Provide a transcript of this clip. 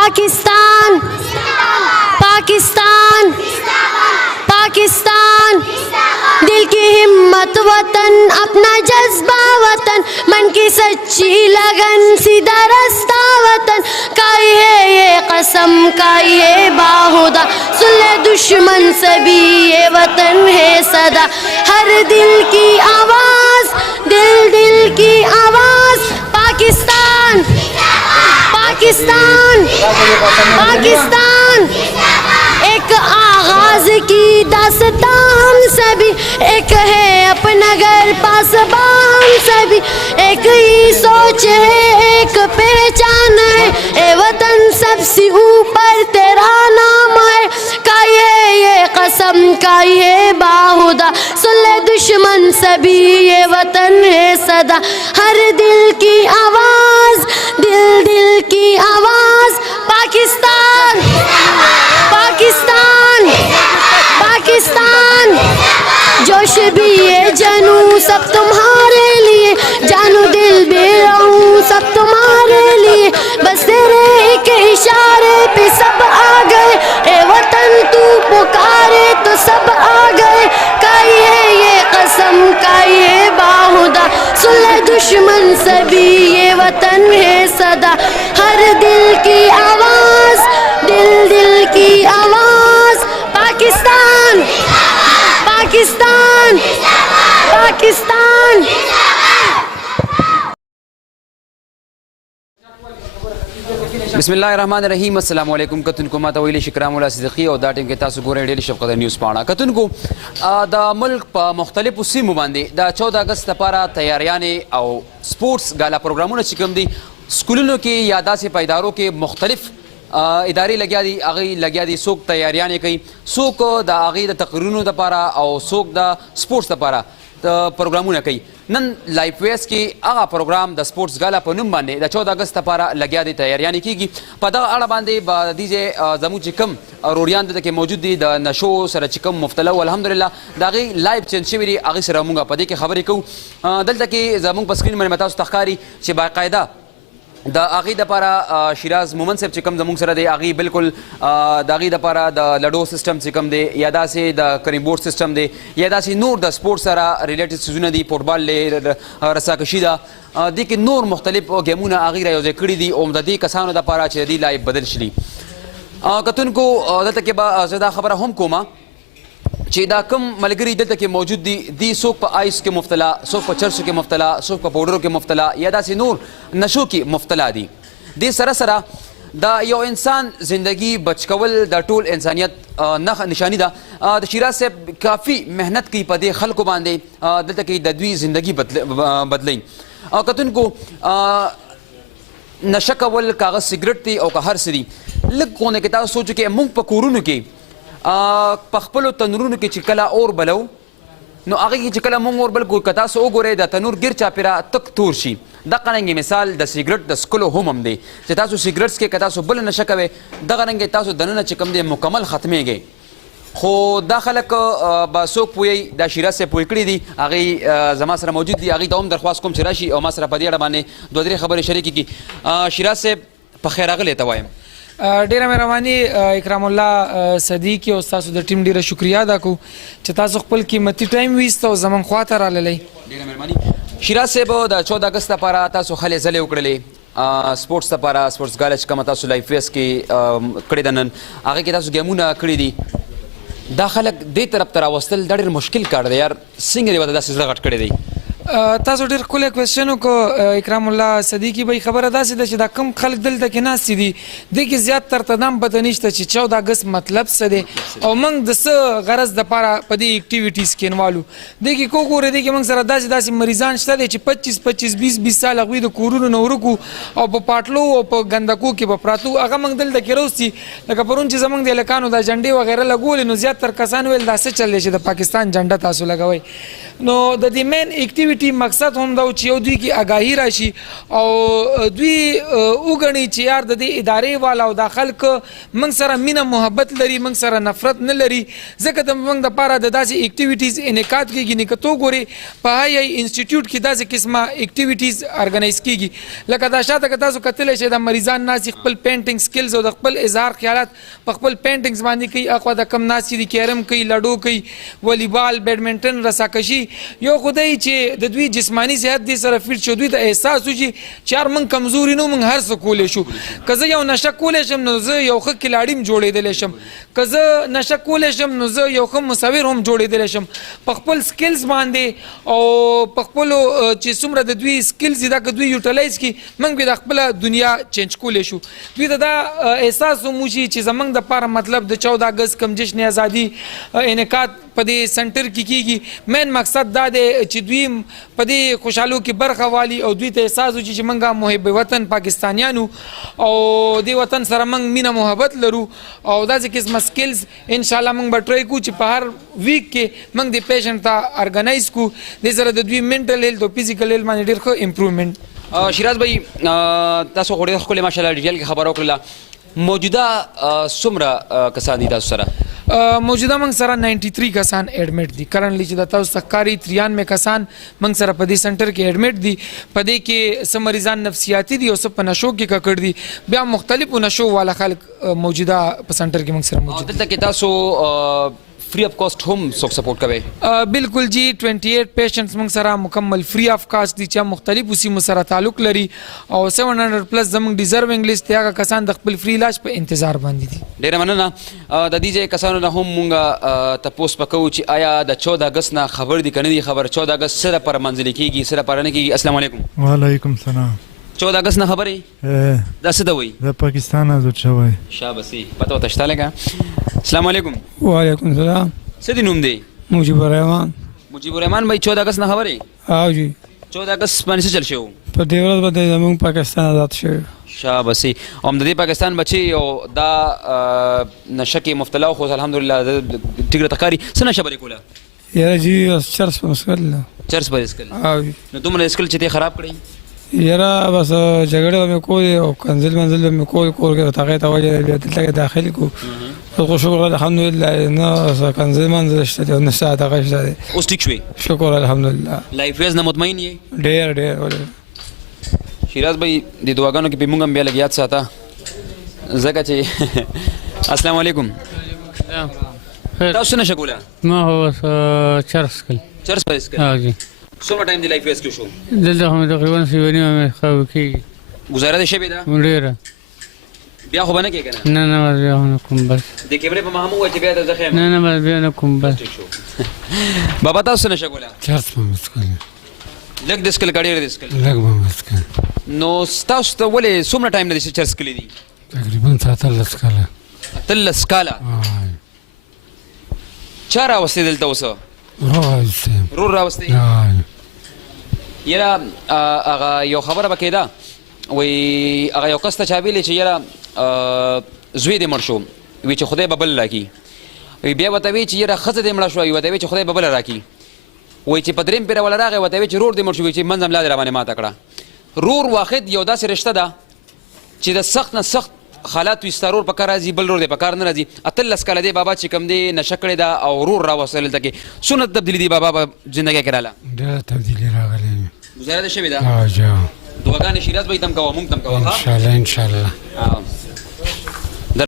पाकिस्तान पाकिस्तान पाकिस्तान दिल की हिम्मत वतन, अपना जज्बा वतन, मन की सच्ची लगन, सीधा रास्ता वतन। काई है ये कसम, काई है बाहुदा, सुन ले दुश्मन सभी, ये वतन है सदा। हर दिल की आवाज, दिल दिल की आवाज। पाकिस्तान पाकिस्तान पाकिस्तान, एक आगाज की दास्तान सभी, एक है अपना घर पासबान सभी, एक ही सोच है, एक पहचान है, ए वतन सबसे ऊपर तेरा नाम है। काई है ये कसम, काई है बाहुदा, सुन ले दुश्मन सभी, ये वतन है सदा। हर दिल की आवाज, दिल दिल की आवाज। पाकिस्तान पाकिस्तान पाकिस्तान, जोश भी ये जानू सब तुम्हारे लिए, जानू दिल भी रहूं सब तुम्हारे लिए, बस तेरे एक इशारे पे सब आ गए, ए वतन तू पुकारे तो सब आ गए। काई है ये कसम, काई है बाहुदा, सुन ले दुश्मन सभी, ये वतन है सदा। हर दिल की आवाज, दिल दिल की आवाज। पाकिस्तान पाकिस्तान पाकिस्तान। बिस्मिल्लाहिर्रहमानिर्रहीम। अस्सलाम वालेकुम। कतुनको माता वیلی شکرام الله صدیقی او دا ټیم کې تاسو ګورئ ډیلی شفقت نیوز پاڼه. کتونکو د ملک په مختلفو سیمو باندې د 14 اگست لپاره تیاریانې او سپورټس غالا پروګرامونه چې کوم دي سکولونو کې یا داسې پایدارو کې مختلف ادارې لګیا دي، هغې لګیا دي، څوک تیاریانې کوي، څوک د هغې د تقریرونو دپاره او څوک د سپورټس دپاره پروګرامونه کوي. نن لایف ویس کې هغه پروګرام د سپورټس غالا په نوم باندې د 14 اگست لپاره لګیا دي، تیاریانې کېږي. په دغه اړه باندې به دې ځای زموږ چې کوم روریان دلته کې موجود دي د نشو سره چې کوم مبتلا وو، الحمدلله د هغې لایف چینج شوي دي، هغې سره موږ په دې کې خبرې کوو. دلته کې زموږ په سکرین باندې تاسو ته ښکاري چې باقاعده د هغې دپاره شیراز مومن صاحب چې کوم زموږ سره دی، هغې بالکل د هغې دپاره د لډو سیسټم چې کوم دی یا داسې د کریم بورډ سیسټم دی یا داسې نور د سپورټ سره ریلیټډ څیزونه دي، فوټبال دی، رساکشي ده، دې کې نور مختلف ګیمونه هغې را یوځای کړي دي او د دې کسانو دپاره چې د دې لایف بدل شي. کتونکو دلته کې به زه دا خبره هم کومه چې دا کم ملګري دلته کې موجود دي، دی څوک په آیس کې مبتلا، څوک په چرسو کې مبتلا، څوک په پاوډرو کې مبتلا یا داسې نور نشو کې مبتلا دي. دې سره سره د یو انسان زندگی بچ کول د ټول انسانیت نشانی ده. د شیراز صاحب کافي محنت کوي په دې خلکو باندې، دلته کې د دوی زندگی بدلوي. کتونکو نشه کول کاغذ سګرټ دی او که هر څه دي، لږ غونې کې تاسو سوچو کې موږ په کورونو کې په خپلو تنورونو کې چې کله اور بلو نو هغې کې چې کله موږ اور بل کړو، که تاسو وګورئ د تنور ګیر چاپېره تک تور شي. دغه رنګې مثال د سګرټ د څښلو هم دی چې تاسو سګرټ څکئ، که تاسو بله نشه کوئ، دغه رنګې تاسو دننه چې کوم دی مکمل ختمېږئ. خو دا خلک به څوک پوهیږي، دا شیراز صاحب پوه کړي دي، هغې زما سره موجود دي، هغې ته هم درخواست کوم چې راشي او ما سره په دې اړه باندې دوه درې خبرې شریکې کړي. شیراز صاحب په خیر راغلی ته وایم. ډیره مهرباني اکرام الله صدیق او تاسو د ټیم ډیره شکریا ادا کوو چې تاسو خپل قیمتي ټایم ویست او زموږ خواته راغلی. ډیره مهرباني. شیراز صاحب د 14 اگست لپاره تاسو هلې ځلې وکړلې، سپورټس لپاره سپورټس غالا چې کومه تاسو لایف ویس کې کړې ده نن، هغې کې تاسو ګیمونه کړي دي. دا خلک دې طرف ته راوستل دا ډېر مشکل کار دی یار، څنګه دې ورته داسې زړه غټ کړی دی؟ تاسو ډېر ښکلی کوېسچن وکړو اکرام الله صدیقي بھائی. خبره داسې ده چې دا کم خلک دلته کې ناستې دي، دې کې زیات تر ته دا هم پته نشته چې 14 اګست مطلب څه دی او موږ د څه غرض دپاره په دې اکټیویټیز کې انوالو. دې کې کو ګورې دې کې موږ سره داسې مریضان شته دی چې 25 20 سال هغوی د کورونو نه ورکو او په پاټلو او په ګندکو کې به پراتو، هغه موږ دلته کې روستي. لکه پرون چې زموږ د هلکانو دا جنډې وغیره لګولې نو زیات تر کسان ویل دا څه چل دی چې د پاکستان جنډه تاسو لګوئ. نو د دې مین اکټیویټي مقصد هم دا و چې یو دوی کې آګاهي راشي او دوی وګڼي چې یار د دې ادارې والا او دا خلک موږ سره مینه محبت لري، موږ سره نفرت نه لري، ځکه د موږ دپاره د داسې اکټیویټیز انعقاد کېږي. نه که تو ګورې په هر انسټیټیوټ کې داسې قسمه اکټیویټیز ارګنایز کېږي. لکه دا شاته که تاسو کتلی شئ د مریضان ناستې خپل پینټینګ سکلز او د خپل اظهار خیالات په خپل پینټینګز باندې کوي، اخوا د کم ناستې دي کیرم کوي، لډو کوي، والیبال، بیډمنټن، رساکشي. یو خدای چې د دوی جسمانی صحت دې سره فټ شو، دوی ته احساس وشي چې یار موږ کمزوري نه، موږ هر څه کولی شو. که زه یو نشه کولی شم نو زه یو ښه کلاړي هم جوړېدلی شم، که زه نشه کولی شم نو زه یو ښه مصور هم جوړېدلی شم. په خپل سکلز باندې او په خپلو چې څومره د دوی سکلز دي دا که دوی یوټیلایز کړي موږ به د خپله دنیا چینج کولی شو. دوی ته دا احساس هم وشي چې زموږ دپاره مطلب د 14 اګست کم جشن ازادي انعقاد په دې سنټر کې کېږي. مین مقصد دا دی چې دوی په دې خوشحالو کې برخه والي او دوی ته احساس وشي چې موږ محب وطن پاکستانیانو او دې وطن سره موږ مینه محبت لرو او داسې قسمه سکلز انشاءالله موږ به ټرای کوو چې په هر ویک کې موږ د پیشنټ ته ارګنایز کړو. دې سره د دوی منټل هیلث او فزیکل هیلث باندې ډېر ښه امپروومنټ. شیراز بھائی تاسو خو ډېر ښکلې ماشاءالله ډیټیل کې خبره وکړله. موجوده څومره کسان دي تاسو سره؟ موجوده موږ سره 93 کسان ایډمټ دي. کرنټلی چې د تاسو څخه ښکاري 93 کسان موږ سره په دې سنټر کې ایډمټ دي. په دې کې څه مریضان نفسیاتي دي او څه په نشو کې ککړ دي، بیا مختلفو نشو والا خلک موجوده په سنټر کې موږ سره موجود دي. دلته کې تاسو फ्री ऑफ कॉस्ट هم څوک سپورټ کوي؟ بالکل جی 28 پیشنټس موږ سره مکمل فری آف کاسٹ دي چې مختلفو سیمو سره تعلق لري او 700 پلس زموږ ډیزروینګ لیست هغه کسان د خپل فری علاج په انتظار باندې دي. ډیره مننه. د دې ځای کسانو نه هم مونږ تپوس پکو چې آیا د 14 اګست نه خبر دي کنه دي خبر 14 اګست سره پر منځل کېږي سره پر نه کېږي؟ السلام علیکم. وعلیکم السلام. 14 اګست نه خبرې دا څه دوی د پاکستان آزاد شوی شابسي پته وته شته لګه. السلام علیکم. وعلیکم السلام. څه دي نوم دی؟ مجيب الرحمن. مجيب الرحمن بھائی 14 اگست نه خبرې؟ او جی 14 اگست باندې څه چل شو؟ په دې ورځ باندې زموږ پاکستان آزاد شو. شابسي. هم د دې پاکستان بچي او دا نشه کې مبتلا خو الحمدلله ټیګره تکاری څه نشه بری کوله؟ یاره جی چرس په مسکل چرس پر اسکل. او جی نو دومره اسکل چې ته خراب کړی؟ یاره بس جګړه مې کولې او کنزل منزل مې کول کې تاغه ته وجه بیا دلته داخل کو خو شکر الحمدلله نه کنزل منزل شته نه ساعت هغه شته. اوس ټیک شوی؟ شکر الحمدلله. لایف ویز نه مطمئن یې؟ ډېر شیراز بھائی د دعاګانو کې به مونږ هم بیا لګ یاد ساته ځکه چې السلام علیکم. تاسو نه شکوله؟ ما هو چرس کل چرس پر اسکل. ها جی. څومره ټایم دی لایف ویز کې شو؟ دلته هم تقریبا 7 مې خو کې گزاره دې شوی دا؟ ډیره بیا خو باندې کې کنه؟ نه بیا نه کوم بس د کیمرې په مهمو چې بیا د ځخه نه بس بیا نه کوم بس. بابا تاسو نه شکوله؟ چرس په مسکل لګ د اسکل کډیر د اسکل لګ په مسکل. نو تاسو ته ولې څومره ټایم لري چې چرس کلی دي؟ تقریبا 13 کاله. 13 کاله. چا راوستي دلته اوسه؟ رور راوستي؟ یاره هغه یو خبره به کېده وایي هغه یو کس ته چا ویلې چې یاره زوی دې مړ شو وایي چې خدای به بل راکړي. وایي بیا ورته وایي چې یاره ښځه دې مړه شوه ورته وایي چې خدای به بله راکړي. وایي چې په درېیم پیره والا راغی ورته وایي چې رور دې مړ شو وایي چې منځ ملا دې راباندې ماته کړه. رور واحد یو داسې رشته ده چې د سخت نه سخت حالات وي ستا رور په کار راځي بل رور دی په کار نه راځي. 13 کاله دی بابا چې کوم دی نشه کړې ده او رور راوستل دلته کې څومره تبدیلي دی بابا په زندګۍ کې راله؟ ډېره تبدیلي راغلې. گزاره دې شوې ده؟ او جا دعاګانې شیراز بھائی تم کوه مونږ تم کوه. انشاءالله.